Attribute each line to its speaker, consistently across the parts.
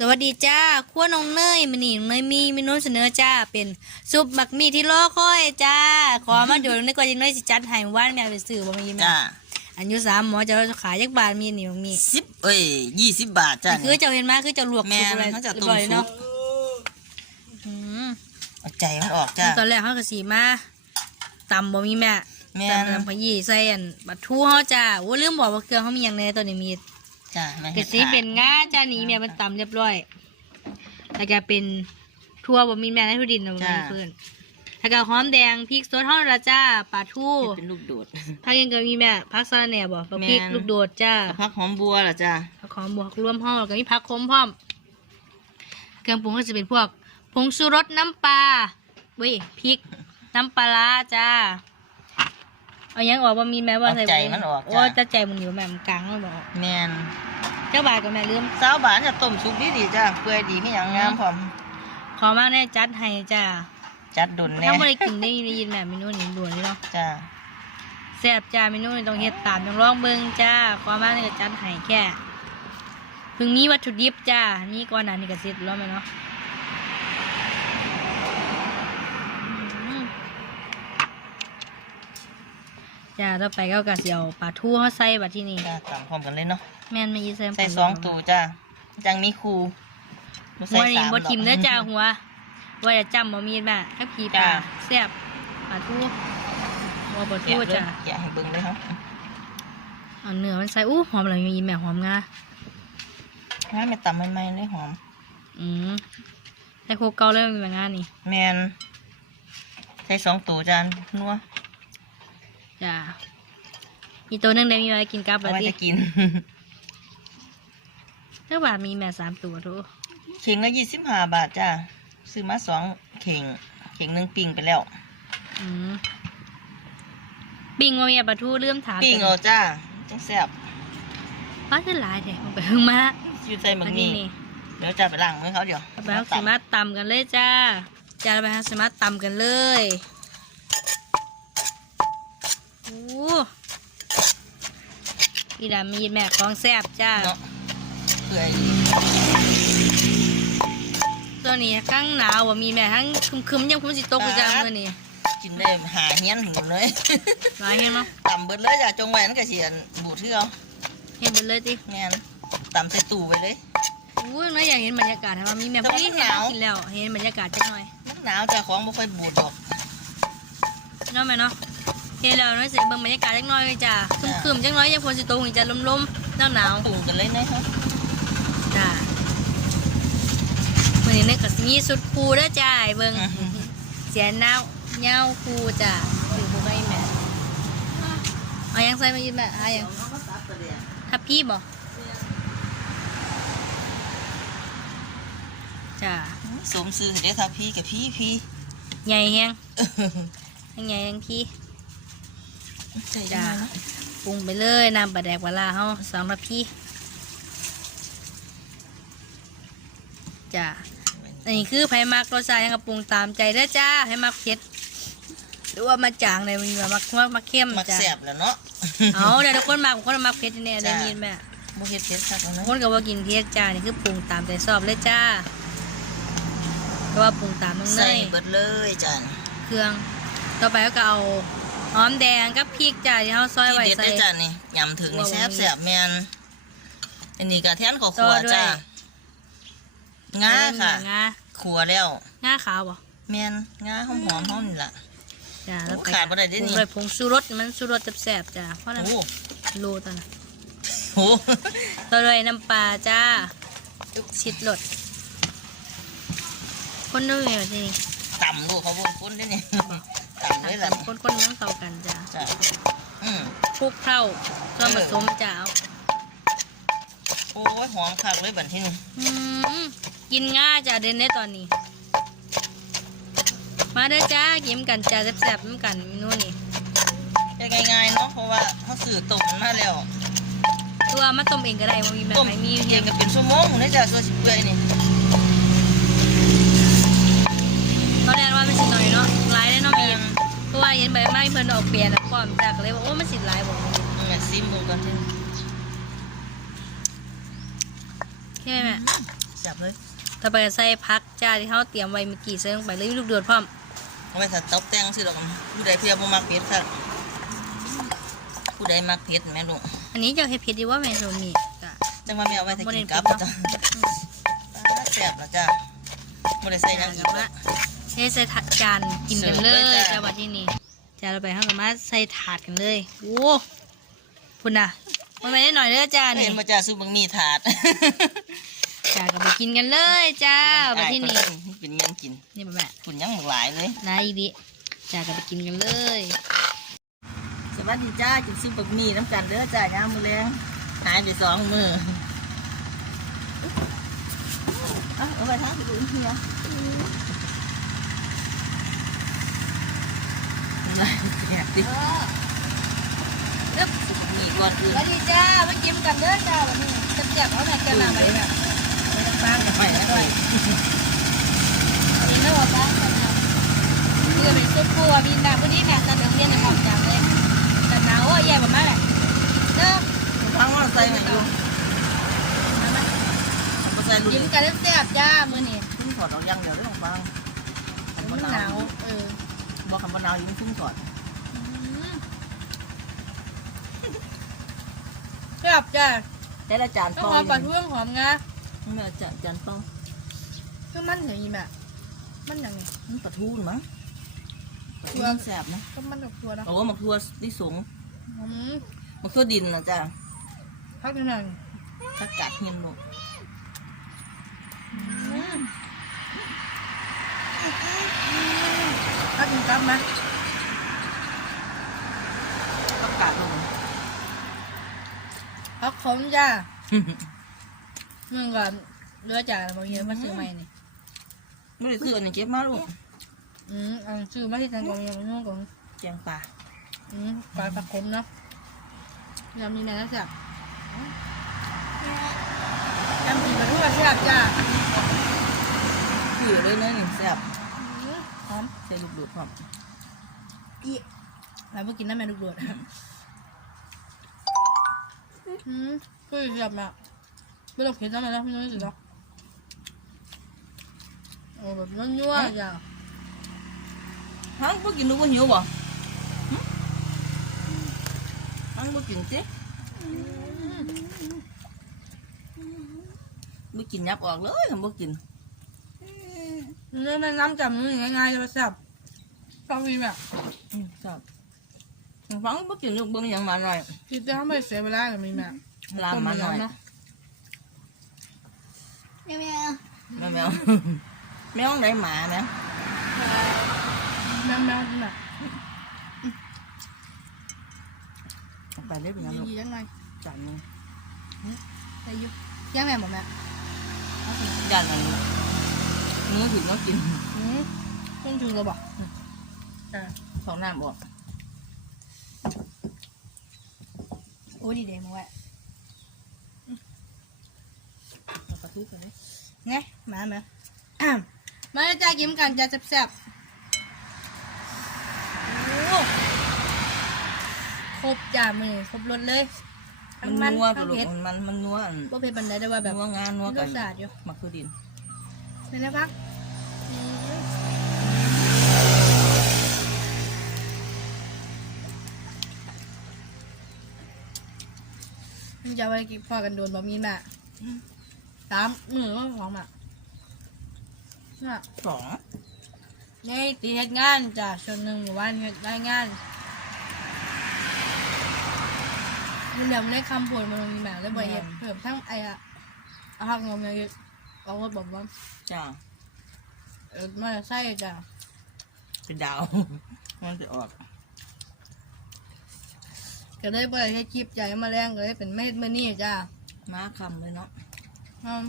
Speaker 1: สวัสดีจ้าขั้วน้องเนยมันนี่น้องเนยมีเมนูเสนอจ้า เป็นซุปบักหมี่ที่รอคอยจ้า ขอมาดูนึกว่าจะน้อยสิจัดให้ว่านแม่ไปซื้อบ่มีแม่
Speaker 2: จ้า
Speaker 1: อันอยุสามหมอจะขายยักบาทมีนี่บักหมี่
Speaker 2: สิบเอ้ยยี่สิบบาทจ้า
Speaker 1: คือเจ้าเห็นมาคือเจ้าลวก
Speaker 2: แม่
Speaker 1: ซุปอะไร
Speaker 2: เขาจะ
Speaker 1: เรีย
Speaker 2: ต้
Speaker 1: บ
Speaker 2: ม
Speaker 1: ร้อย
Speaker 2: ซุ
Speaker 1: เนาะ
Speaker 2: ป
Speaker 1: อืม
Speaker 2: เอาใจมันออกจ้า
Speaker 1: ตอนแรกเขาก็สีมาตำบ่มีแม่
Speaker 2: แม่น
Speaker 1: ตำน้ำพะยี่ใส่อันบัตรทูเขาจ้าโอ้ลืมบอกว่าเครื่องเขามีอย่างในตัวนี้มี
Speaker 2: จ้าแม่
Speaker 1: กระสีเป็นง่าจ้านี้แม่มันตำเรียบร้อย แล้วก็เป็นทั่วบ่มีแม่ในทุดินนะบ่มีเพื่อนแล้วก็หอมแดงพริกสดเฮาละจ้าปลาทู
Speaker 2: เป็นลูกโดด
Speaker 1: ผักยังก็มีแม่ผักสะระแหน่บ่ผักพริก
Speaker 2: แม่น
Speaker 1: ลูกโดดจ้า
Speaker 2: กับพักหอมบัวล่ะจ้า
Speaker 1: ผักหอมบวกรวมห้องแล้วก็มีผักขมพร้อมเครื่องปรุงก็จะเป็นพวกผงชูรสน้ำปลาเว้ยพริกน้ำปลาร้าจ้า เอายังออกบ่มีแม่ว่า
Speaker 2: เอา
Speaker 1: ใส่
Speaker 2: ใจ
Speaker 1: บ่
Speaker 2: มันออก
Speaker 1: โอ้
Speaker 2: จ้า
Speaker 1: จะใจมันอยู่แม่มันกลางแล้วบอก
Speaker 2: แม่น
Speaker 1: เจ้าบาทกับแม่ลืม
Speaker 2: สาวบาทจะต้มซุปดีดีๆจ้าเปื่อยดีไม่อย่างงามพร้อม
Speaker 1: ขอมากแน่จัดให้จ้า
Speaker 2: จัดดุนแน่
Speaker 1: ถ้าไม่ได้กินได้ได้ยินแบบเมนูนี้ด่วนเลยเนาะ
Speaker 2: จ้า
Speaker 1: แซ่บจ้าเมนูนี้ต้องเฮ็ดตามต้องลองเบิ่งจ้าขอมากนี่ก็จัดให้แค่เพิ่งมีวัตถุดิบจ้านี่ก่อนหน้านี้ก็เสร็จแล้วแม่เนาะ จ้าต่อไปก็กระเสียวปลาทูเขาใส่บัดที่นี่
Speaker 2: จ้าตำพร้อมกันเลยเนาะ
Speaker 1: แม่นไม่ยีใส่
Speaker 2: ใส่สองตูจ้าจังมีครูบ่
Speaker 1: หัวนี่
Speaker 2: สาม
Speaker 1: บ่ทิมเด้อ
Speaker 2: ดก
Speaker 1: จ้าหัวว่าจะจำบ่มีดมาถ้าผีปลา
Speaker 2: จ้า
Speaker 1: แซ่บปลาทูหัวปลาทู
Speaker 2: แกะเลย
Speaker 1: จ้า
Speaker 2: แกะให้เบิ่งเลยครับ
Speaker 1: เอาเนื้อมันใส่อู้หอมอะไรมีแม่หอมงา
Speaker 2: ถ้าไม่ตำใหม่ๆเลยหอม
Speaker 1: อืมแต่โคกเกาเลยมีแม่งานี่
Speaker 2: แมนใส่สองตูจานนัว
Speaker 1: จ้ามีตัวหนึงได้มีอะไรกินกับ
Speaker 2: เอา
Speaker 1: แบบ
Speaker 2: ไว้
Speaker 1: นี้
Speaker 2: จะกิน
Speaker 1: เท่าบาทมีแม่สามตัวทุก
Speaker 2: เข่งละยี่สิบห้าบาทจ้าซื้อมาสองเข่ง เข่งหนึ่งปิ้งไปแล้ว
Speaker 1: อืมปิ้งว่ามีปลาทูเริ่มถาม
Speaker 2: ปิ้งเอาจ้าจังแซ่บ
Speaker 1: ป้าจะหลายแท้มันไปเพิ่งมา
Speaker 2: อยู่ใส่หมึ
Speaker 1: อั
Speaker 2: ก
Speaker 1: น
Speaker 2: นี่
Speaker 1: นี้นี่
Speaker 2: เดี๋ยวจะไปล้างมือเขาเดี๋ยว
Speaker 1: เอาไปทำสมาตำกันเลยจ้าจ้าเราไปทำสมาตำกันเลย โอ้อีดามีแม่ของแซ่บจ้า
Speaker 2: เนาะเปื่อย
Speaker 1: ตัวนี้ข้างหนาวว่ามีแม่ทั้งคึมๆยังคุ้มสิตกกูจ้ามื่อนี้
Speaker 2: กินได้หาเฮี้ยนถึงหมดเลย
Speaker 1: หลายเห็นเนาะ
Speaker 2: ตำเบิดเลยจ้าจงไว้นั่นก็เสียนบูดเทื่อ
Speaker 1: เห็นไปเลยติ
Speaker 2: แมนตำใส่ตู้ไปเลย
Speaker 1: อู้ยน้อยอยากเห็นบรรยากาศว่ามีแม่
Speaker 2: แต่
Speaker 1: พอ
Speaker 2: ว่า
Speaker 1: ดี
Speaker 2: มัน
Speaker 1: เห็น
Speaker 2: หนาว
Speaker 1: กินแล้วเห็นบรรยากาศจังหน่อย
Speaker 2: มันหนาวจ้าของบ่ค่อยบูดหรอก
Speaker 1: เนาะแม่เนาะ เห็นแล้วน้อยเสียเบิ่งบรรยากาศจังหน่อยจ้าคึมๆจังน้อยยังฝนสิตกอีกจะลมๆหนาวหนาว
Speaker 2: ตู้กันเลยนะครับ
Speaker 1: ๆจ้ามื่อนี้เนี่ยก็สิมีสุดคูเด้อจ้าไอ้เบิ่งเสียหนาวเหงาคูจ้าถือบ่ไปแม่เอายังใส่มายินแม่หายังทับพี่บ่จ้า
Speaker 2: สมซื้อให้ได้ทับพี่กับพี่พี่
Speaker 1: ใหญ่แฮงทั้งใหญ่ทั้งพี่
Speaker 2: ใจ
Speaker 1: จ้า
Speaker 2: จ้า
Speaker 1: ปรุงไปเลยน้ำปลาแดกปลาร้าเฮาสองนาทีจ้าอันนี้คือไผ่มักรสชาติยังกับปรุงตามใจเด้อจ้าให้มักเผ็ดหรือว่ามาจางในมันมามักมักมักเข้ม
Speaker 2: มัก
Speaker 1: จ้า
Speaker 2: แสบแล้วเนาะ
Speaker 1: เอาเดี๋ยวทุกคนมักคนมักเผ็ดแน่ๆได้
Speaker 2: จ้า
Speaker 1: ยินแม่
Speaker 2: บ่เฮ็ดเผ็ดคักเอา
Speaker 1: บาง
Speaker 2: เนาะ
Speaker 1: คนก็ว่ากินเผ็ดจ้านี่คือปรุงตามใจชอบเลยจ้าก็ว่าปรุงตามน้องเน
Speaker 2: ใส่
Speaker 1: ย
Speaker 2: เบิดเลยจ้า
Speaker 1: เครื่องต่อไปก็เอา หอมแดงกับพริกจ้าที่เฮาซอย
Speaker 2: ที่
Speaker 1: ไว้
Speaker 2: เด็ด
Speaker 1: ใส่
Speaker 2: ได้จ้านี่ยำถึงนี่แซ่บแซ่บแม่นอันนี้ก็แทนขอ
Speaker 1: ต่
Speaker 2: ขั
Speaker 1: อ
Speaker 2: ว
Speaker 1: ด้วย
Speaker 2: จ้างาค่ะ
Speaker 1: งา
Speaker 2: ขัวแล้ว
Speaker 1: งาขาวบ่
Speaker 2: แม่นงาหอมหอมๆเฮานี่ล่ะ
Speaker 1: จ้าแล้วไป
Speaker 2: โอ้ขาดบ่ได้เด้นี่
Speaker 1: ปรุงด้วยผงชูรสมันชูรสแซ่บๆจ้าเพราะนั้น
Speaker 2: โอ้
Speaker 1: โลตัวน่ะ
Speaker 2: โห
Speaker 1: ต่อด้วยน้ำปลาจ้าชิดรสคนด้วยแบบนี้
Speaker 2: ต่ำลูกเขาบนคนได้นี่ ต่ำเลยล่ะ
Speaker 1: ตำคนๆน้ำเข้ากันจ้า
Speaker 2: จ้าอืม
Speaker 1: คลุกเข้าส่วนผสมจ้าเอา
Speaker 2: โอ้ยหอมคักเลยบัดที่นี่
Speaker 1: อืมกินง่ายจ้าเด่นในตอนนี้ มาเด้อจ้ากินกันจ้าแซ่บๆเหมือนกันเมนูนี้
Speaker 2: จะง่ายๆเนาะเพราะว่าเขาสื่อต้มมันมาแล้ว
Speaker 1: ตัวมาต้มเองก็ได้ว่ามีแบบ
Speaker 2: ต้ม
Speaker 1: ไหนมี
Speaker 2: เอ
Speaker 1: เพีย
Speaker 2: ง
Speaker 1: ง
Speaker 2: ก็เป็นชั่วโมงนะจ้าตัวสิเปื่อยนี่
Speaker 1: ตอนแรกว่ามันสิหน่อยเนาะหลายได้เนาะมี เพราะว่าเห็นใบไม้เพิ่นออกเปลี่ยนแล้วก่อนจากเลยว่าโอ้มันสิหลายบ่
Speaker 2: มันแม่ซิมเบิ่งก่อนที่
Speaker 1: ใช่ไหมแม่
Speaker 2: จับเลย
Speaker 1: ต่อไปก็ใส่พักจ้าที่เขาเตรียมไว้เมื่อกี้ใส่ลงไปเลยลูกโดดพร้อม
Speaker 2: เอาไว้ถ้าตบแต่งสิดอกผู้ใดเพียบ่มักเผ็ดครับผู้ใดมักเผ็ดแม่ลูก
Speaker 1: อันนี้จะเฮ็ดเผ็ดดีว่าแม่โซมีจ้ะ
Speaker 2: จังว่าแม่เอาไว้ถ้ากินกับ
Speaker 1: บ่ได้
Speaker 2: จ้ะ
Speaker 1: เผ็ดเนาะ
Speaker 2: แซ่บแล้วจ้ะบ่ได้ใส่หยังอีก
Speaker 1: ว่า
Speaker 2: ละ
Speaker 1: เทใส่ถาดจานกินกันเล
Speaker 2: เสิร์ฟเลยยจ้ะ
Speaker 1: จ้าบัดที่นี่ จ้าเราไปห้องกันมาใส่ถาดกันเลยโอ้คุณน่ะมันไม่ได้หน่อยเด้อจ้านี่
Speaker 2: เห็นบ่จ้าซุปบังมีถาด
Speaker 1: จ้าก็ไปกินกันเลยจ้าบัดที่นี่
Speaker 2: เป็นหยังกิน
Speaker 1: นี่บ่แม่
Speaker 2: คุณยังหลายเลย
Speaker 1: นายอีดิจ้าก็ไปกินกันเลย
Speaker 2: สวัสดีจ้ากินซุปบักหมี่น้ำกันเด้อจ้ายามมื้อแลงหายไปสองมื้อเอาเอาไปทางที่อื่นเฮีย อะไรเนี่ยติซุปบักมีก่อนอื่น
Speaker 1: สวัสดีจ้ามากินกันเด้อจ้าวันนี้จะเจ็บเอาแม่กันมาไปแบบ
Speaker 2: บ้านกันไปแล้วด้วย
Speaker 1: กินแล้วว่าบ้างกันนะเพื่อไปซุปปัวบินดาพอดีแม่ตาเดือดเรียนในห้องจำเลยแต่หนาวอะแย่ประมาณแหละเด้อ
Speaker 2: พังว่าใส่มาอยู่ใส่ลูก
Speaker 1: กินกันแซ่บจ้ามื้อนี้
Speaker 2: ขึ้นถอดเอายังเดี๋ยวเรื่องฟัง
Speaker 1: มันหนาวเออ
Speaker 2: บอกคำว่าหนาวยิ่งขึ้นถอด
Speaker 1: แซ่บจ้า
Speaker 2: ได้ละจาน
Speaker 1: ต้อง
Speaker 2: เป้า
Speaker 1: หอมปลาทูหอมงา
Speaker 2: แม่จานจานเป้า
Speaker 1: คือมันอย่างนี้แม่มันอย่างนี้
Speaker 2: มันปลาทูนมั้ง
Speaker 1: ทัว
Speaker 2: มันแสบนะ
Speaker 1: ก็มันกับทัวเนาะ
Speaker 2: เอาว่ามักทัวที่สูง
Speaker 1: อืม
Speaker 2: มักทัวดินนะจ้า
Speaker 1: พักหนึ่ง
Speaker 2: ถ้ากาดเห็นลูก
Speaker 1: พัก หนึ่งกลับมา
Speaker 2: ถ้ากาดลง
Speaker 1: พักขมจ้ามึงก่อนเรือจ่าบางเยอะมาซื้อใหม่นี่
Speaker 2: ไม่ได้ซื้ออันนี้เก็บมาลูก
Speaker 1: อืมเอาซื้อมาที่ทางกองยังนู่นกอง
Speaker 2: แจงปลา
Speaker 1: อืมปลาผักขมเนาะยำนี่นะจ๊ะยำผีมาทุกอาชีพจ้า
Speaker 2: คือเลยนะนี่แสบ
Speaker 1: อืมหอม
Speaker 2: ใส่ลูกดูดพร้อม
Speaker 1: อีแล้วเมื่อกินน้ำแม่ลูกโดดอืมก็เสียบแม่ไม่ต้องเผ็ดน้ำมันแล้วไม่ต้องรู้สึกหรอกโอ้แบบนัวๆจ้ะ
Speaker 2: ทั้งบ่กินลูกบ่หิวบ่หึทั้งบ่กินสิบ่กินยับออกเลยทำบ่กิน
Speaker 1: นี่แม่น้ำจับมือง่ายๆจะไปแซ่บชอบดีแบบ
Speaker 2: อืมครับฟังบ่กินลูกเบิ่งหยังมาหน่อย
Speaker 1: คิดจะทำให้เสียเวลากับมีแม่
Speaker 2: ลามมาหน่อย
Speaker 1: เนาะ
Speaker 2: แมวแมวแมวแมวไหนหมาแมว
Speaker 1: แมวแมวแม่
Speaker 2: เอาไปเลยเป็นยังลูก
Speaker 1: ยียังไง
Speaker 2: จานหนึง
Speaker 1: ใส่ยุยังแม่บอกแม่
Speaker 2: จานหนึง เนื้อถึงเนื้อกิน
Speaker 1: อืมต้องชูเราบอกอ่า
Speaker 2: ของน้ำออก
Speaker 1: โอ้ดีเดมาแวะ
Speaker 2: เอาปลาทูกันเลย
Speaker 1: ไงมาแม่มาจ้ากินกันจะแซ่บๆโอ้ครบจ้ามือครบรสเลย
Speaker 2: มั
Speaker 1: ทั้
Speaker 2: น
Speaker 1: งมัน
Speaker 2: นัวตั
Speaker 1: ทั้
Speaker 2: ว
Speaker 1: ง
Speaker 2: ลูก
Speaker 1: เผ็ด
Speaker 2: มันมันมันนัวอัน
Speaker 1: บ่เผ็ดปันใดแต่ว่าแบบ
Speaker 2: นัวงานนัว
Speaker 1: ร
Speaker 2: กัน
Speaker 1: สชาติอยู่
Speaker 2: มักคือดิน
Speaker 1: เป็นไงพักมันจะเอาไปกินพอกันโดนบะมีแม่สามมือก็สองอะน่ะ
Speaker 2: สอง
Speaker 1: นี่ตีเฮ็ดงานจ้ะช่วงหนึ่งหมู่บ้านเฮ็ดได้งานมันเดี๋ยวมันได้คำพูดมันมีแม่แล้วบ่เฮ็ดเพิ่มทั้งไอ้อะเอาหักงอมยังเฮ็ด เอาว่าบอกว่า
Speaker 2: จ้า
Speaker 1: เออมาใส่จ้ะ
Speaker 2: เป็นดาว มันจะออก
Speaker 1: ก็ได้บ่ได้เฮ็ดคลิปใจมาแรงก็เลยเป็นไม่เฮ็ดมื้อนี้จ้ะ
Speaker 2: ม้าคำเลยเนาะ
Speaker 1: อืม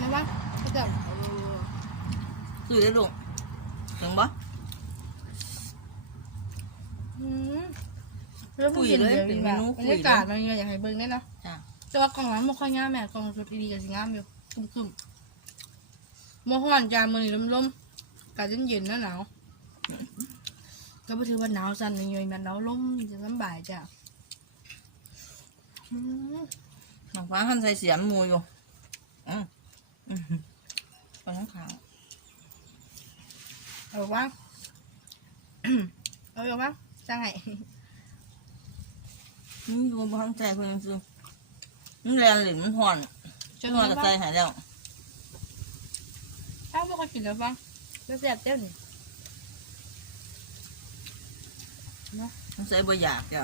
Speaker 1: นะวะก็จะ
Speaker 2: คือได้ลูกถึงบ่
Speaker 1: อืม แล้วผู้หญิง
Speaker 2: คุยเลย
Speaker 1: เดี๋ยว
Speaker 2: เป็น
Speaker 1: นี้
Speaker 2: เม
Speaker 1: แบบ
Speaker 2: นู
Speaker 1: บร
Speaker 2: คุ
Speaker 1: ร
Speaker 2: ย
Speaker 1: ยากาศมันอยากให้เบิ่งได้เนาะ
Speaker 2: จ้า
Speaker 1: แต่ว่ากล่องร้านบ่ค่อยงามแม่กล่องสุดดีๆก็สิงามอยู่คึมๆบ่ฮ้อนจ้ามื้อนี้ลมกาศเย็นๆแล้วหนาวก็บ่ถือว่าหนาวสั่นเลยมันหนาวลมจะสำบายจ้ะอืม
Speaker 2: น้องฟ้าหันใส่เสียมหมูอยู่อืมอืมไปทั้งขาว
Speaker 1: เอาวะเอาวะจังไง
Speaker 2: นี่ดูบ้างใจคนยังซื้อมันแรงหรือมันห่อน
Speaker 1: จะ
Speaker 2: ห่อน
Speaker 1: น
Speaker 2: กับ
Speaker 1: บ้า
Speaker 2: ใจหายแล้ว
Speaker 1: ถ้าพวกเขากินแล้วบ้างจะแซ่บเจ้านี่
Speaker 2: มันใส่บ่อยากจ้ะ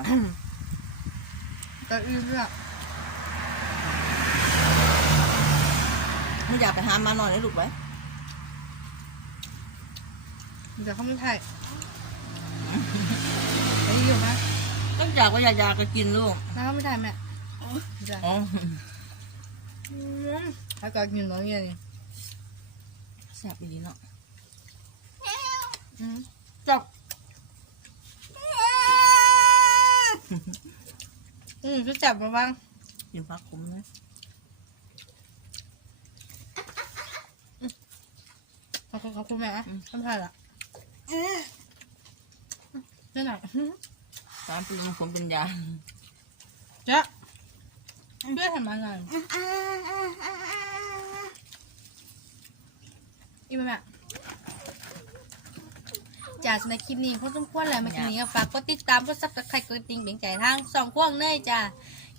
Speaker 1: ก็อื่นละ
Speaker 2: ไม่อยากไปหามาหน่อยได้ลูกไว้
Speaker 1: เดี๋ยวเขาไม่ไทยไอ้อยู่ไหม
Speaker 2: ต้ องอยากว่าอยากอยากก็กินลูก
Speaker 1: น้าเขาไม่ไทยแม่จ้ะ
Speaker 2: อ๋อ
Speaker 1: อืมถ้าก็กินน้อยอย่างนี้
Speaker 2: แซ่บดีเนาะ
Speaker 1: อืมจับอืมจะจับมาบ้าง
Speaker 2: กินผักขมนะ
Speaker 1: ขอบคุณขอบคุณแม่ทำไทยละนี่หน่อ ย
Speaker 2: ตามปีมันขมเป็นยา
Speaker 1: จ๊ะเพื่อทำอะไรอีแม่จากในคลิปนี้พอสมควรแล้วมาคลิปนี้ก็ฝากกดติดตามกดซับสไครต์กดกระดิ่งเปลี่ยนใจทางสองพ่วงเนยจ้า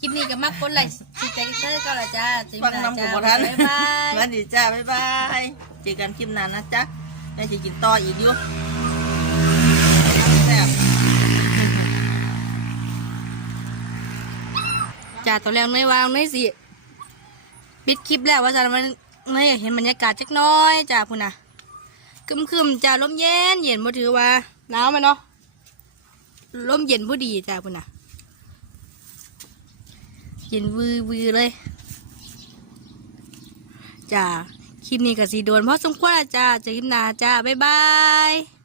Speaker 1: คลิปนี้ก็มากกดไลค์ติดใจเตอร์ก็ละจ้าจิม
Speaker 2: ฟัง
Speaker 1: นา
Speaker 2: น้ำกั
Speaker 1: จ้า
Speaker 2: บบ่ทัน
Speaker 1: บ๊ายบาย
Speaker 2: สวัสดีจ้าบ๊ายบายเจอกันคลิปหน้านะจ๊ะแม่จะกินต่ออีกอยู่แซ่บ
Speaker 1: จ้าตอนแรกเนยวางเนยสิปิดคลิปแล้วว่าจะมันเนยอยากเห็นบรรยากาศจักน้อยจ้าพุ่นน่ะคึมคึมๆจ้าลมเย็นเย็นบ่ถือว่าหนาวไหมเนาะลมเย็นผู้ดีจ้าพุ่นน่ะเย็นวือวือเลยจ้าคลิปนี้ก็สีโดนเพราะสมควรจ้าจอคลิปหน้าจ้าบ๊ายบาย